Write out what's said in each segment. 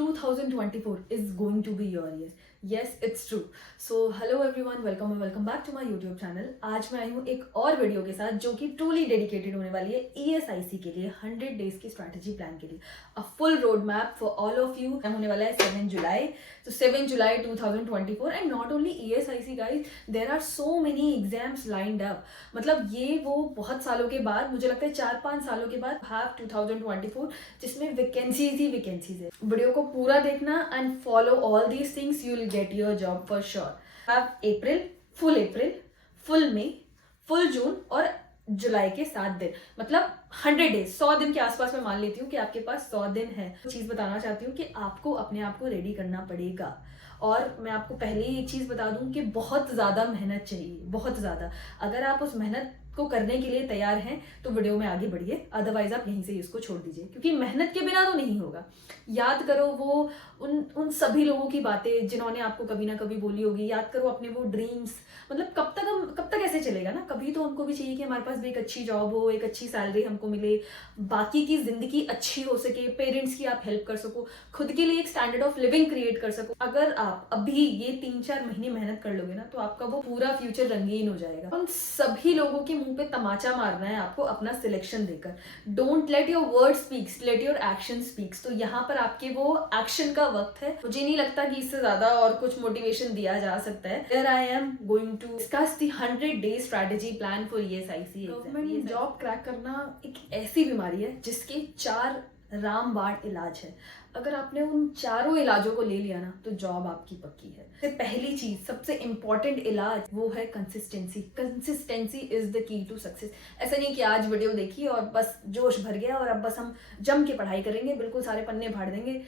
2024 is going to be your year. Yes, it's true. So hello everyone, welcome back to my YouTube channel. आज मैं आई हूँ एक और video के साथ जो कि ट्रूली डेडिकेटेड होने वाली है ESIC के लिए, 100 डेज की स्ट्रैटेजी प्लान के लिए, a full road map for all of you. होने वाला है 7 जुलाई, तो 7 जुलाई 2024 and not only ESIC guys, there are so many exams lined up. मतलब ये वो बहुत सालों के बाद, मुझे लगता है 4-5 सालों के बाद हैव 2024, जिसमें वैकेंसीज ही वैकेंसीज है। वीडियो को पूरा देखना and follow all these things, you will get your job for sure. Have April, full May, full June और जुलाई के 7 दिन, मतलब 100 डेज, 100 दिन के आसपास मैं मान लेती हूँ कि आपके पास 100 दिन है। चीज बताना चाहती हूँ कि आपको अपने आप को रेडी करना पड़ेगा। और मैं आपको पहले ही एक चीज बता दूं कि बहुत ज्यादा मेहनत चाहिए, बहुत ज्यादा। अगर आप उस मेहनत को करने के लिए तैयार हैं तो वीडियो में आगे बढ़िए, अदरवाइज आप यहीं से इसको छोड़ दीजिए, क्योंकि मेहनत के बिना तो नहीं होगा। याद करो वो उन सभी लोगों की बातें जिन्होंने आपको कभी ना कभी बोली होगी। याद करो अपने वो ड्रीम्स। मतलब कब तक ऐसे चलेगा ना, कभी तो हमको भी चाहिए कि हमारे पास भी एक अच्छी जॉब हो, एक अच्छी सैलरी हमको मिले, बाकी की जिंदगी अच्छी हो सके, पेरेंट्स की आप हेल्प कर सको, खुद के लिए एक स्टैंडर्ड ऑफ लिविंग क्रिएट कर सको। अगर आप अभी ये 3-4 महीने मेहनत कर लोगे ना, तो आपका वो पूरा फ्यूचर रंगीन हो जाएगा। उन सभी लोगों के मुंह पे तमाचा मारना है आपको अपना सिलेक्शन देकर। Don't let your word speaks, let your action speaks. तो यहाँ पर आपके वो एक्शन का वक्त है। मुझे नहीं लगता कि इससे ज्यादा और कुछ मोटिवेशन दिया जा सकता है। Here I am going to discuss the 100 days strategy plan for ESIC। Government job crack करना एक ऐसी बीमारी है जिसके 4 रामबाण इलाज है। अगर आपने उन चारों इलाजों को ले लिया ना, तो जॉब आपकी पक्की है। सबसे पहली चीज, सबसे इंपॉर्टेंट इलाज वो है consistency. Consistency is the key to success. ऐसा नहीं कि आज वीडियो देखी और बस जोश भर गया और अब बस हम जम के पढ़ाई करेंगे, बिल्कुल सारे पन्ने फाड़ देंगे,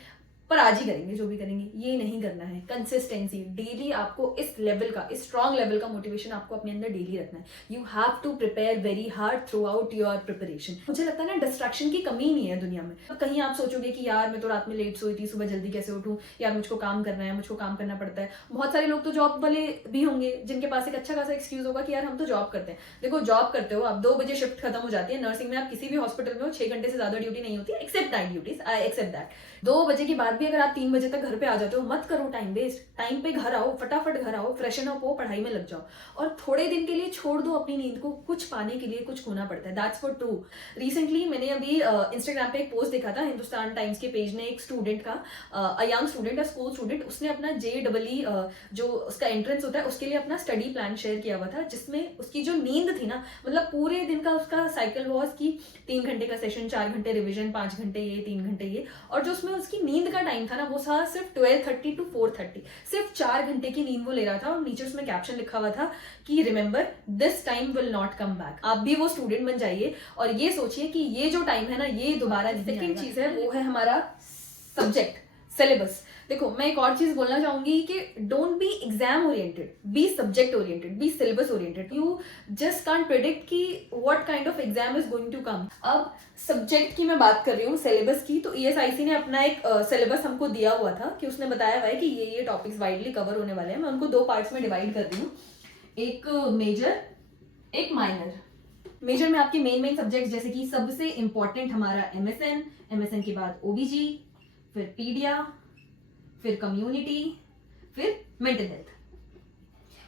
पर आज ही करेंगे जो भी करेंगे, ये नहीं करना है। कंसिस्टेंसी, डेली आपको इस लेवल का, इस स्ट्रॉन्ग लेवल का मोटिवेशन आपको अपने अंदर डेली रखना है। You have to prepare very hard throughout your preparation. मुझे लगता है ना, डिस्ट्रैक्शन की कमी नहीं है दुनिया में। तो कहीं आप सोचोगे कि यार मैं तो रात में लेट सोई थी, सुबह जल्दी कैसे उठूं, यार मुझको काम करना है, मुझको काम करना पड़ता है। बहुत सारे लोग तो जॉब वाले भी होंगे जिनके पास एक अच्छा खासा एक्सक्यूज होगा कि यार हम तो जॉब करते हैं। देखो, जॉब करते हो आप, 2 बजे शिफ्ट खत्म हो जाती है। नर्सिंग में आप किसी भी हॉस्पिटल में हो, 6 घंटे से ज्यादा ड्यूटी नहीं होती, except night duties, I accept that. 2 बजे के बाद भी अगर आप 3 बजे तक घर पे आ जाते हो, मत करो टाइम वेस्ट। टाइम पे घर आओ, फटाफट घर आओ, फ्रेशन अप हो, पढ़ाई में लग जाओ। और थोड़े दिन के लिए छोड़ दो अपनी नींद को। कुछ पाने के लिए कुछ खोना पड़ता है, दैट्स फॉर ट्रू। रिसेंटली मैंने अभी इंस्टाग्राम पे एक पोस्ट देखा था, हिंदुस्तान टाइम्स के पेज ने एक स्टूडेंट का, a young student, a school student, उसने अपना JEE जो उसका एंट्रेंस होता है उसके लिए अपना स्टडी प्लान शेयर किया हुआ था, जिसमें उसकी जो नींद थी ना, मतलब पूरे दिन का उसका साइकिल वॉज की 3 घंटे का सेशन, 4 घंटे रिविजन, 5 घंटे ये, 3 घंटे ये, और जो उसमें उसकी नींद का टाइम था ना, वो था सिर्फ 12:30 to 4:30। सिर्फ 4 घंटे की नींद वो ले रहा था, और नीचे उसमें कैप्शन लिखा हुआ था कि remember this time will not come back. आप भी वो स्टूडेंट बन जाइए और ये सोचिए कि ये जो टाइम है ना, ये दोबारा नहीं आएगा। सेकंड चीज है वो है हमारा सब्जेक्ट, सिलेबस। देखो, मैं एक और चीज बोलना चाहूंगी कि don't be exam oriented, be subject oriented, be syllabus oriented. You just can't predict कि what kind of exam is going to come. अब सब्जेक्ट की मैं बात कर रही हूँ, सिलेबस की, तो ESIC ने अपना एक सिलेबस हमको दिया हुआ था कि उसने बताया हुआ है कि ये टॉपिक्स वाइडली कवर होने वाले हैं। मैं उनको 2 पार्ट्स में डिवाइड कर रही हूँ, एक मेजर, एक माइनर। मेजर में आपके मेन सब्जेक्ट, जैसे कि सबसे इंपॉर्टेंट हमारा MSN के बाद OBG, फिर पीडिया, फिर कम्युनिटी, फिर मेंटल हेल्थ।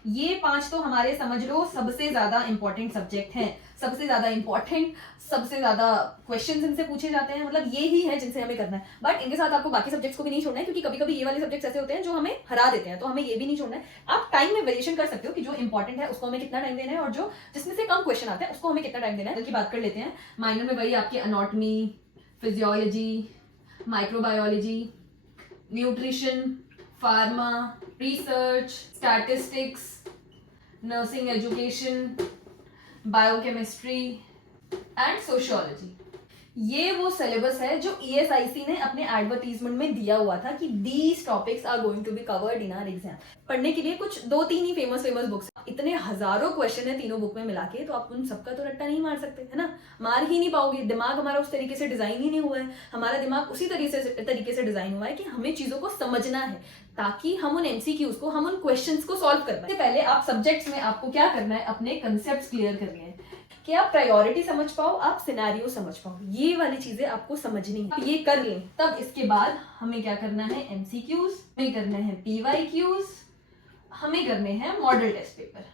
ये 5 तो हमारे समझ लो सबसे ज्यादा इंपॉर्टेंट सब्जेक्ट हैं। सबसे ज्यादा इंपॉर्टेंट, सबसे ज्यादा क्वेश्चंस इनसे पूछे जाते हैं, मतलब ये ही है जिनसे हमें करना है। बट इनके साथ आपको बाकी सब्जेक्ट्स को भी नहीं छोड़ना है, क्योंकि कभी कभी ये वाले सब्जेक्ट्स ऐसे होते हैं जो हमें हरा देते हैं, तो हमें ये भी नहीं छोड़ना है। आप टाइम में वेरिएशन कर सकते हो कि जो इंपॉर्टेंट है उसको हमें कितना टाइम देना है, और जो जिसमें से कम क्वेश्चन आते हैं उसको हमें कितना टाइम देना है। की बात कर लेते हैं। माइनर में वही आपके anatomy, physiology, microbiology, nutrition, pharma, research, statistics, nursing education, biochemistry and sociology. ये वो सिलेबस है जो ESIC ने अपने एडवर्टीजमेंट में दिया हुआ था कि these topics are going to be covered in our exam. पढ़ने के लिए कुछ 2-3 ही फेमस बुक्स, इतने हजारों क्वेश्चन है तीनों बुक में मिला के, तो आप उन सबका तो रट्टा नहीं मार सकते, है ना, मार ही नहीं पाओगे। दिमाग हमारा उस तरीके से डिजाइन ही नहीं हुआ है। हमारा दिमाग उसी तरीके से डिजाइन हुआ है कि हमें चीजों को समझना है, ताकि हम उन MCQs को, हम उन क्वेश्चंस को सॉल्व कर पाए। पहले आप सब्जेक्ट्स में आपको क्या करना है, अपने कंसेप्ट क्लियर करने हैं। कि आप प्रायोरिटी समझ पाओ, आप सिनेरियो समझ पाओ, ये वाली चीजें आपको समझनी है। ये कर लें तब इसके बाद हमें क्या करना है, एमसीक्यूज, हमें करना है पीवाईक्यूज, हमें करने हैं मॉडल टेस्ट पेपर।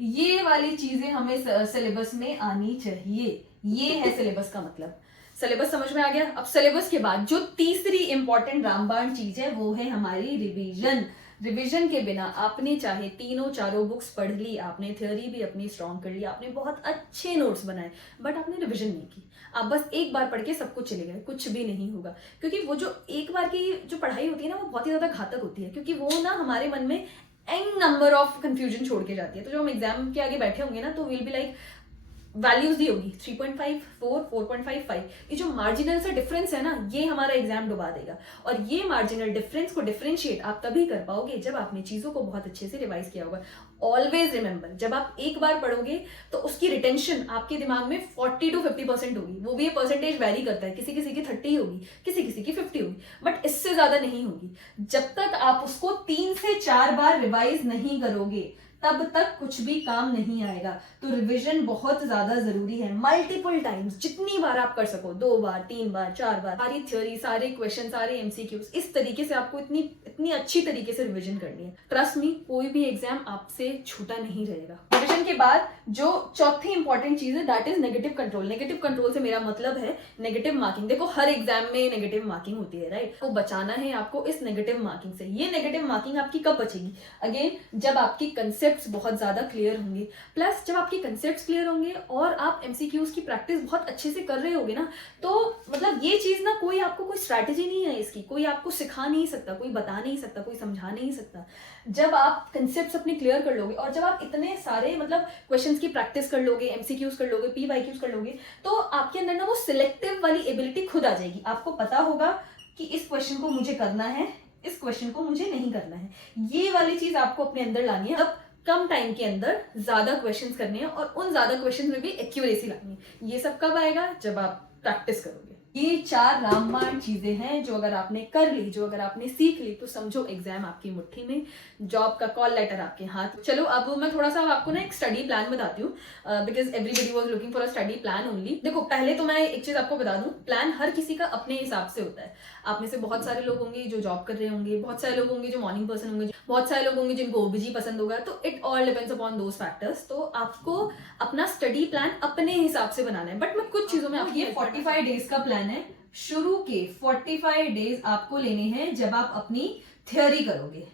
ये वाली चीजें हमें सिलेबस में आनी चाहिए। ये है सिलेबस का मतलब। सिलेबस समझ में आ गया। अब सिलेबस के बाद जो तीसरी इंपॉर्टेंट रामबाण चीज है वो है हमारी रिवीजन। रिवीजन के बिना आपने चाहे तीनों चारों बुक्स पढ़ ली, आपने थ्योरी भी अपनी स्ट्रॉन्ग कर ली, आपने बहुत अच्छे नोट्स बनाए, बट आपने रिवीजन नहीं की, आप बस एक बार पढ़ के सब कुछ चले गए, कुछ भी नहीं होगा। क्योंकि वो जो एक बार की जो पढ़ाई होती है ना, वो बहुत ही ज्यादा घातक होती है, क्योंकि वो ना हमारे मन में एन नंबर ऑफ कंफ्यूजन छोड़ के जाती है। तो जब हम एग्जाम के आगे बैठे होंगे ना, तो विल बी लाइक वैल्यूज दी होगी 3.5, 4, 4.5, 5। ये जो मार्जिनल सा डिफरेंस है ना, ये हमारा एग्जाम डुबा देगा। और ये मार्जिनल डिफरेंस को डिफरेंशिएट आप तभी कर पाओगे जब आपने चीजों को बहुत अच्छे से रिवाइज किया होगा। ऑलवेज रिमेंबर, जब आप एक बार पढ़ोगे तो उसकी रिटेंशन आपके दिमाग में 40 to 50% होगी। वो भी ये परसेंटेज वेरी करता है, किसी किसी की 30 होगी, किसी किसी की 50 होगी, बट इससे ज्यादा नहीं होगी। जब तक आप उसको 3 से 4 बार रिवाइज नहीं करोगे तब तक कुछ भी काम नहीं आएगा। तो रिवीजन बहुत ज्यादा जरूरी है। मल्टीपल टाइम्स, जितनी बार आप कर सको, 2 बार, 3 बार, 4 बार, सारी थ्योरी, सारे क्वेश्चन, सारे एमसीक्यूज, इस तरीके से आपको इतनी अच्छी तरीके से रिवीजन करनी है। ट्रस्ट मी, कोई भी एग्जाम आपसे छूटा नहीं रहेगा। रिवीजन के बाद जो चौथी इंपॉर्टेंट चीज है, that is negative control. Negative control से मेरा मतलब है नेगेटिव मार्किंग। देखो, हर एग्जाम में नेगेटिव मार्किंग होती है, राइट? तो बचाना है आपको इस नेगेटिव मार्किंग से। ये नेगेटिव मार्किंग आपकी कब बचेगी? अगेन, जब आपकी कंसेप्ट बहुत ज्यादा क्लियर होंगे, प्लस जब आपके कंसेप्ट्स क्लियर होंगे और आप एमसीक्यूज की प्रैक्टिस बहुत अच्छे से कर रहे होगे ना, तो मतलब ये चीज ना, कोई आपको कोई स्ट्रैटेजी नहीं है इसकी, कोई आपको सिखा नहीं सकता, कोई बता नहीं सकता, कोई समझा नहीं सकता। जब आप कंसेप्ट्स अपने क्लियर कर लोगे और जब आप इतने सारे मतलब क्वेश्चंस की प्रैक्टिस कर लोगे, एमसीक्यूज कर लोगे, पीवाईक्यूज कर लोगे, तो आपके अंदर ना वो सिलेक्टिव वाली एबिलिटी खुद आ जाएगी। आपको पता होगा कि इस क्वेश्चन को मुझे करना है, इस क्वेश्चन को मुझे नहीं करना है। ये वाली चीज आपको अपने अंदर लानी है। अब कम टाइम के अंदर ज्यादा क्वेश्चंस करने हैं और उन ज्यादा क्वेश्चंस में भी एक्यूरेसी लानी है। ये सब कब आएगा? जब आप प्रैक्टिस करोगे। ये 4 रामबाण चीजें हैं जो अगर आपने कर ली, जो अगर आपने सीख ली, तो समझो एग्जाम आपकी मुट्ठी में, जॉब का कॉल लेटर आपके हाथ। चलो अब मैं थोड़ा सा आपको ना एक स्टडी प्लान बताती हूँ, because everybody was looking for a study plan only. देखो, पहले तो मैं एक चीज आपको बता दूं, प्लान हर किसी का अपने हिसाब से होता है। आप में से बहुत सारे लोग होंगे जो जॉब कर रहे होंगे, बहुत सारे लोग होंगे जो मॉर्निंग पर्सन होंगे, बहुत सारे लोग होंगे जिनको ओबीजी पसंद होगा। तो it all depends upon those factors. तो आपको अपना स्टडी प्लान अपने हिसाब से बनाना है। बट मैं कुछ चीजों में, ये 45 डेज का प्लान है। शुरू के 45 डेज आपको लेने हैं जब आप अपनी थ्योरी करोगे,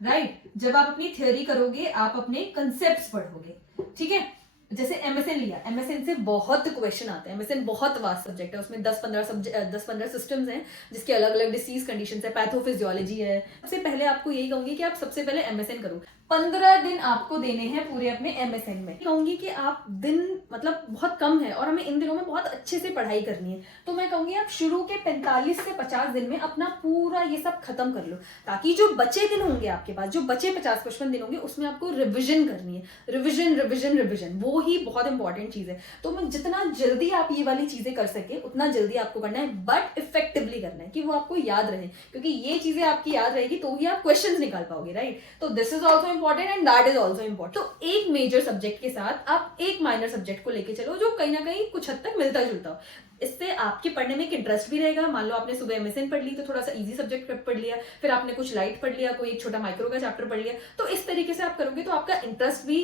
राइट? जब आप अपनी थ्योरी करोगे, आप अपने कंसेप्ट्स पढ़ोगे, ठीक है? जैसे एमएसएन लिया, एमएसएन से बहुत क्वेश्चन आते हैं। एमएसएन बहुत वास्ट सब्जेक्ट है, उसमें 10-15 सिस्टम्स हैं जिसके अलग अलग डिसीज कंडीशन है, पैथोफिजियोलॉजी है। सबसे पहले आपको यही कहूंगी कि आप सबसे पहले एमएसएन करो। 15 दिन आपको देने हैं पूरे अपने एमएसएन में। कहूंगी कि आप दिन मतलब बहुत कम है और हमें इन दिनों में बहुत अच्छे से पढ़ाई करनी है, तो मैं कहूंगी आप शुरू के 45 से 50 दिन में अपना पूरा ये सब खत्म कर लो, ताकि जो बचे दिन होंगे आपके पास, जो बचे 50-55 दिन होंगे, उसमें आपको रिविजन करनी है। रिविजन रिविजन रिविजन, वो ही बहुत इंपॉर्टेंट चीज है। तो मैं जितना जल्दी आप ये वाली चीजें कर सके उतना जल्दी आपको करना है, बट इफेक्टिवली करना है कि वो आपको याद रहे, क्योंकि ये चीजें आपकी याद रहेगी तो ही आप क्वेश्चंस निकाल पाओगे, राइट? तो this is also important and that is also important. तो एक मेजर सब्जेक्ट के साथ आप एक माइनर सब्जेक्ट को लेके चलो जो कहीं ना कहीं कुछ हद तक मिलता जुलता हो। इससे आपके पढ़ने में एक इंटरेस्ट भी रहेगा। मान लो आपने सुबह एमएसएन पढ़ ली तो थोड़ा सा इजी सब्जेक्ट पढ़ लिया, फिर आपने कुछ लाइट पढ़ लिया, कोई एक छोटा माइक्रो का चैप्टर पढ़ लिया। तो इस तरीके से आप करोगे तो आपका इंटरेस्ट भी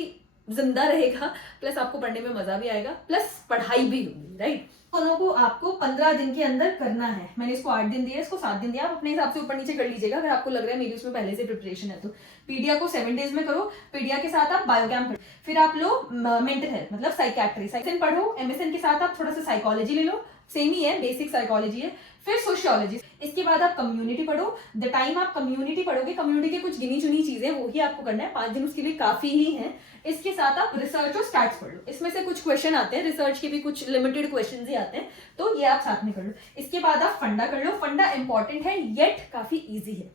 जिंदा रहेगा, प्लस आपको पढ़ने में मजा भी आएगा, प्लस पढ़ाई भी होगी, राइट? दोनों को आपको 15 दिन के अंदर करना है। मैंने इसको 8 दिन दिया, इसको 7 दिन दिया, आप अपने हिसाब से ऊपर नीचे कर लीजिएगा अगर आपको लग रहा है मेरी उसमें पहले से प्रिपरेशन है तो। पीडिया को 7 डेज में करो, पीडिया के साथ आप बायोकेम करो, फिर आप लो मेंटल हेल्थ मतलब साइकेट्री, एमएसएन पढ़ो, एमएसएन के साथ आप थोड़ा सा साइकोलॉजी ले लो, सेम ही है, बेसिक साइकोलॉजी है, फिर सोशियोलॉजी। इसके बाद आप कम्युनिटी पढ़ो। द टाइम आप कम्युनिटी पढ़ोगे, कम्युनिटी के कुछ गिनी चुनी चीजें वो ही आपको करना है, 5 दिन उसके लिए काफी ही है। इसके साथ आप रिसर्च और स्टैट्स पढ़ लो, इसमें से कुछ क्वेश्चन आते हैं, रिसर्च के भी कुछ लिमिटेड क्वेश्चन ही आते हैं, तो ये आप साथ में कर लो। इसके बाद आप फंडा कर लो। फंडा इंपॉर्टेंट है येट काफी ईजी है।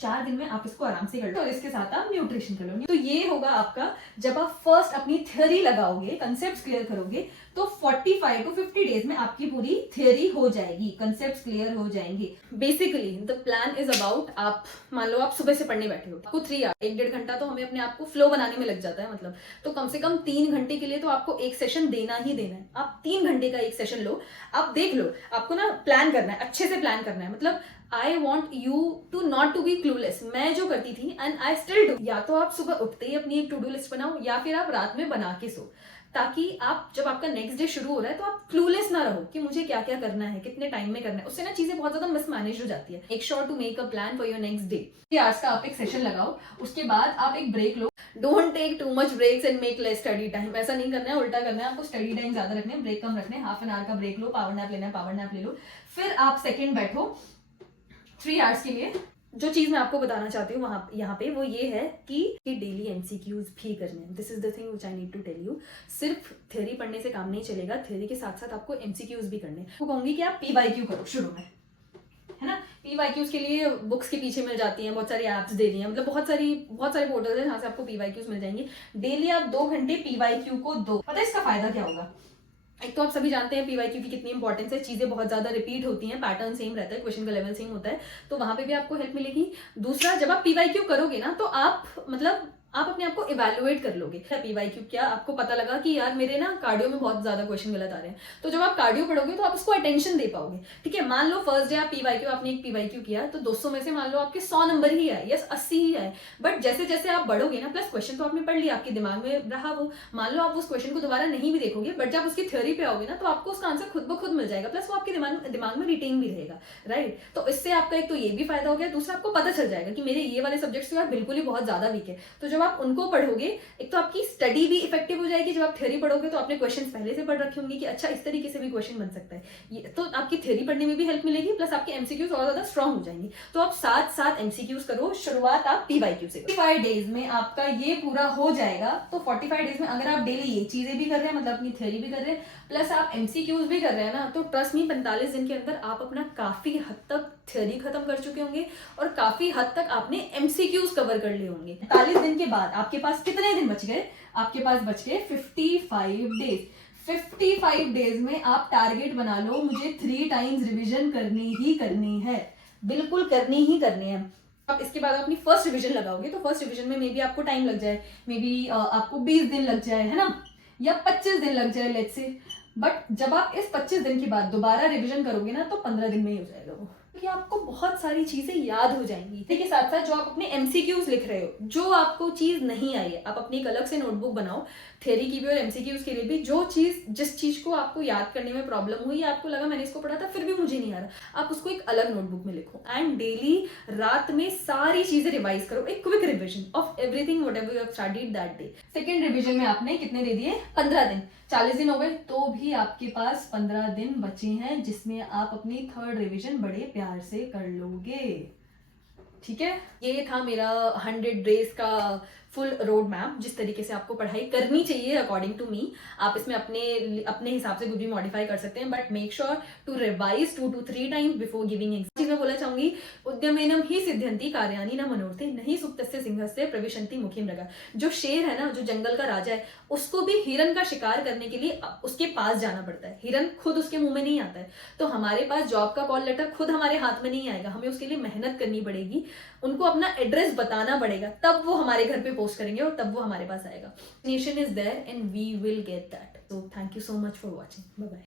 4 दिन में आप इसको आराम से कर लो और इसके साथ आप न्यूट्रिशन कर लो। तो ये होगा आपका, जब आप फर्स्ट अपनी थ्योरी लगाओगे, कंसेप्ट क्लियर करोगे, तो 45 to 50 डेज में आपकी पूरी थ्योरी हो जाएगी, कंसेप्ट क्लियर हो जाएंगे। Basically the plan is about, आप मान लो आप सुबह से पढ़ने बैठे हो, आपको 3 आवर, 1-1.5 घंटा तो हमें अपने आप को फ्लो बनाने में लग जाता है, मतलब तो कम से कम 3 घंटे के लिए तो आपको एक सेशन देना ही देना है। आप 3 घंटे का एक सेशन लो, आप देख लो, आपको ना प्लान करना है, अच्छे से प्लान करना है। मतलब I want you to not to be clueless. मैं जो करती थी एंड आई स्टिल डू, या तो आप सुबह उठते ही अपनी एक टू डू लिस्ट बनाओ, या फिर आप रात में बना के सो, ताकि आप जब आपका नेक्स्ट डे शुरू हो रहा है तो आप क्लूलेस ना रहो कि मुझे क्या क्या करना है, कितने टाइम में करना है। उससे ना चीजें बहुत ज्यादा मिसमैनेज हो जाती है। Make sure to make a plan for your next day. 3 hours का आप एक सेशन लगाओ, उसके बाद आप एक ब्रेक लो। Don't take too much breaks and make less study time. ऐसा नहीं करना है, उल्टा करना है। आपको स्टडी टाइम ज्यादा रखने हैं, ब्रेक कम रखने हैं। हाफ एन आवर का ब्रेक लो, पावर नैप लेना है, पावर नैप ले लो। फिर आप सेकेंड बैठो 3 आवर्स के लिए। जो चीज मैं आपको बताना चाहती हूँ वहां यहाँ पे वो ये है कि डेली एमसीक्यूज भी करने हैं। This is the thing which I need to tell you. सिर्फ थ्योरी पढ़ने से काम नहीं चलेगा, थ्योरी के साथ साथ आपको एमसीक्यूज भी करने हैं। तो कहूंगी कि आप पीवाईक्यू करो शुरू में, है ना। पीवाईक्यूज के लिए बुक्स के पीछे मिल जाती हैं, बहुत सारी ऐप्स दे रही हैं, मतलब बहुत सारे पोर्टल्स हैं जहाँ से आपको पीवाईक्यूज मिल जाएंगे। डेली आप 2 घंटे पीवाईक्यू को दो। पता है इसका फायदा क्या होगा? एक तो आप सभी जानते हैं पीवाईक्यू की कितनी इंपॉर्टेंस है, चीजें बहुत ज्यादा रिपीट होती हैं, पैटर्न सेम रहता है, क्वेश्चन का लेवल सेम होता है, तो वहां पे भी आपको हेल्प मिलेगी। दूसरा, जब आप पीवाईक्यू करोगे ना तो आप मतलब आप अपने आप को इवेल्युएट कर लोगे। पीवाईक्यू क्या, आपको पता लगा कि यार मेरे ना कार्डियो में बहुत ज्यादा क्वेश्चन गलत आ रहे हैं, तो जब आप कार्डियो पढ़ोगे तो आप उसको अटेंशन दे पाओगे। ठीक है, मान लो फर्स्ट डे आप पीवाईक्यू, आपने एक पीवाईक्यू किया तो 200 में से मान लो आपके 100 नंबर ही आए, यस 80 ही आए, बट जैसे जैसे आप बढ़ोगे ना, प्लस क्वेश्चन तो आपने पढ़ लिया, आपके दिमाग में रहा वो, मान लो आप उस क्वेश्चन को दोबारा नहीं भी देखोगे, बट जब उसकी थ्योरी पे आओगे ना तो आपको उसका आंसर खुद ब खुद मिल जाएगा, प्लस वो आपके दिमाग में रिटेन भी रहेगा, राइट। तो इससे आपका एक तो ये भी फायदा हो गया, दूसरा आपको पता चल जाएगा कि मेरे ये वाले सब्जेक्ट्स तो यार बिल्कुल ही बहुत ज्यादा वीक है। तो जब आप उनको पढ़ोगे, एक तो आपकी स्टडी भी इफेक्टिव हो जाएगी। जब आप थ्योरी पढ़ोगे तो आपने क्वेश्चंस पहले से पढ़ रखे होंगे कि अच्छा इस तरीके से भी क्वेश्चन बन सकता है, ये तो आपकी थ्योरी पढ़ने में भी हेल्प मिलेगी, प्लस आपके एमसीक्यूज और ज्यादा स्ट्रांग हो जाएंगे। तो आप साथ साथ एमसीक्यूज करो। शुरुआत आप पीवाईक्यू से। 45 डेज में आपका ये पूरा हो जाएगा। तो 45 डेज में अगर आप डेली ये चीजें भी कर रहे हैं, मतलब अपनी थ्योरी भी कर रहे हैं, प्लस आप एमसीक्यूज भी कर रहे हैं ना, तो ट्रस्ट मी 45 दिन के अंदर आप अपना काफी हद तक थ्योरी खत्म कर चुके होंगे और काफी हद तक आपने एमसीक्यूज कवर कर लिए होंगे। 45 दिन के बाद आपके पास कितने दिन बच गए? आपके पास बच गए 55 डेज। 55 डेज में आप टारगेट बना लो, मुझे 3 टाइम्स रिवीजन करनी ही करनी है, बिल्कुल करनी ही करनी है। अब इसके बाद अपनी फर्स्ट रिवीजन लगाओगे तो फर्स्ट रिवीजन में मे बी आपको टाइम लग जाए, मे बी आपको 20 दिन लग जाए, है ना, या 25 दिन लग जाए लेट्स से। बट जब आप इस 25 दिन के बाद दोबारा रिवीजन करोगे ना तो 15 दिन में ही हो जाएगा वो, कि आपको बहुत सारी चीजें याद हो जाएंगी। इसके साथ साथ जो आप अपने एमसीक्यूज लिख रहे हो, जो आपको चीज नहीं आई है, आप अपनी एक अलग से नोटबुक बनाओ, थ्योरी की भी और एमसीक्यूज के लिए भी। जिस चीज को आपको याद करने में प्रॉब्लम हुई, आपको लगा मैंने इसको पढ़ा था फिर भी मुझे नहीं आ रहा, आप उसको एक अलग नोटबुक में लिखो एंड डेली रात में सारी चीजें रिवाइज करो। एक quick revision of everything whatever you have studied that day. Second revision में आपने कितने दे दिए? 15 दिन। 40 दिन हो गए, तो भी आपके पास 15 दिन बचे हैं जिसमें आप अपनी थर्ड रिवीजन बड़े प्यार से कर लोगे। ठीक है, ये था मेरा 100 डेज का फुल रोड मैप, जिस तरीके से आपको पढ़ाई करनी चाहिए अकॉर्डिंग टू मी। आप इसमें अपने हिसाब से कुछ भी मॉडिफाई कर सकते हैं, but make sure to revise 2 to 3 times before giving exam. चीज मैं बोलना चाहूंगी, उद्यमेनम ही सिद्ध्यंति कार्यानि न मनोरथे नहीं सुप्तस्य सिंहस्य प्रविशन्ति मुखी मृगा। जो शेर है ना, जो जंगल का राजा है, उसको भी हिरन का शिकार करने के लिए उसके पास जाना पड़ता है, हिरन खुद उसके मुंह में नहीं आता है। तो हमारे पास जॉब का कॉल लेटर खुद हमारे हाथ में नहीं आएगा, हमें उसके लिए मेहनत करनी पड़ेगी, उनको अपना एड्रेस बताना पड़ेगा, तब वो हमारे घर पे पोस्ट करेंगे और तब वो हमारे पास आएगा। Nation is there and we will get that. So thank you so much for watching. Bye bye.